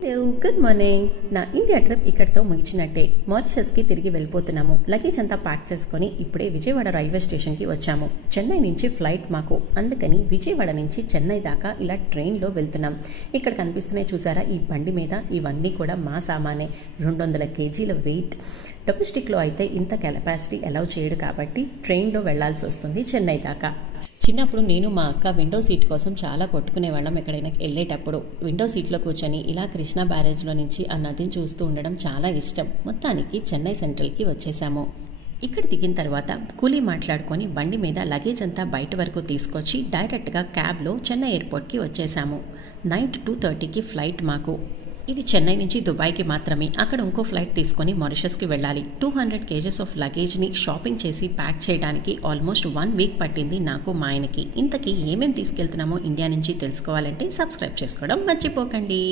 Hello good morning. నా India trip ఇక్కడితో ముగిసినట్టే. మారిషస్కి తిరిగి వెళ్ళిపోతున్నాము. లగేజ్ అంతా ప్యాక్ చేసుకొని ఇప్పుడే విజయవాడ రైల్వే స్టేషన్కి వచ్చాము. చెన్నై నుంచి ఫ్లైట్ మాకు, అందుకని విజయవాడ నుంచి చెన్నై దాకా ఇలా ట్రైన్లో వెళ్తున్నాం. ఇక్కడ కనిపిస్తున్నాయి చూసారా, ఈ బండి మీద ఇవన్నీ కూడా మా సామానే. 200 కేజీల వెయిట్. డొమెస్టిక్లో అయితే ఇంత కెపాసిటీ అలౌ చేయడు కాబట్టి ట్రైన్లో వెళ్లాల్సి వస్తుంది చెన్నై దాకా. చిన్నప్పుడు నేను మా అక్క విండో సీట్ కోసం చాలా కొట్టుకునేవాళ్ళం. ఎక్కడైనా వెళ్ళేటప్పుడు విండో సీట్లో కూర్చొని ఇలా కృష్ణా బ్యారేజ్లో నుంచి ఆ నదిని చూస్తూ ఉండడం చాలా ఇష్టం. మొత్తానికి చెన్నై సెంట్రల్కి వచ్చేసాము. ఇక్కడ దిగిన తర్వాత కూలీ మాట్లాడుకొని బండి మీద లగేజ్ అంతా బయట వరకు తీసుకొచ్చి డైరెక్ట్గా క్యాబ్లో చెన్నై ఎయిర్పోర్ట్కి వచ్చేసాము. నైట్ 2:30కి ఫ్లైట్ మాకు. ఇది చెన్నై నుంచి దుబాయ్కి మాత్రమే. అక్కడ ఇంకో ఫ్లైట్ తీసుకొని మారిషస్కి వెళ్ళాలి. 200 కేజెస్ ఆఫ్ లగేజ్ని షాపింగ్ చేసి ప్యాక్ చేయడానికి ఆల్మోస్ట్ 1 వీక్ పట్టింది నాకు, మా ఆయనకి. ఇంతకీ ఏమేమి తీసుకెళ్తున్నామో ఇండియా నుంచి తెలుసుకోవాలంటే సబ్స్క్రైబ్ చేసుకోవడం మర్చిపోకండి.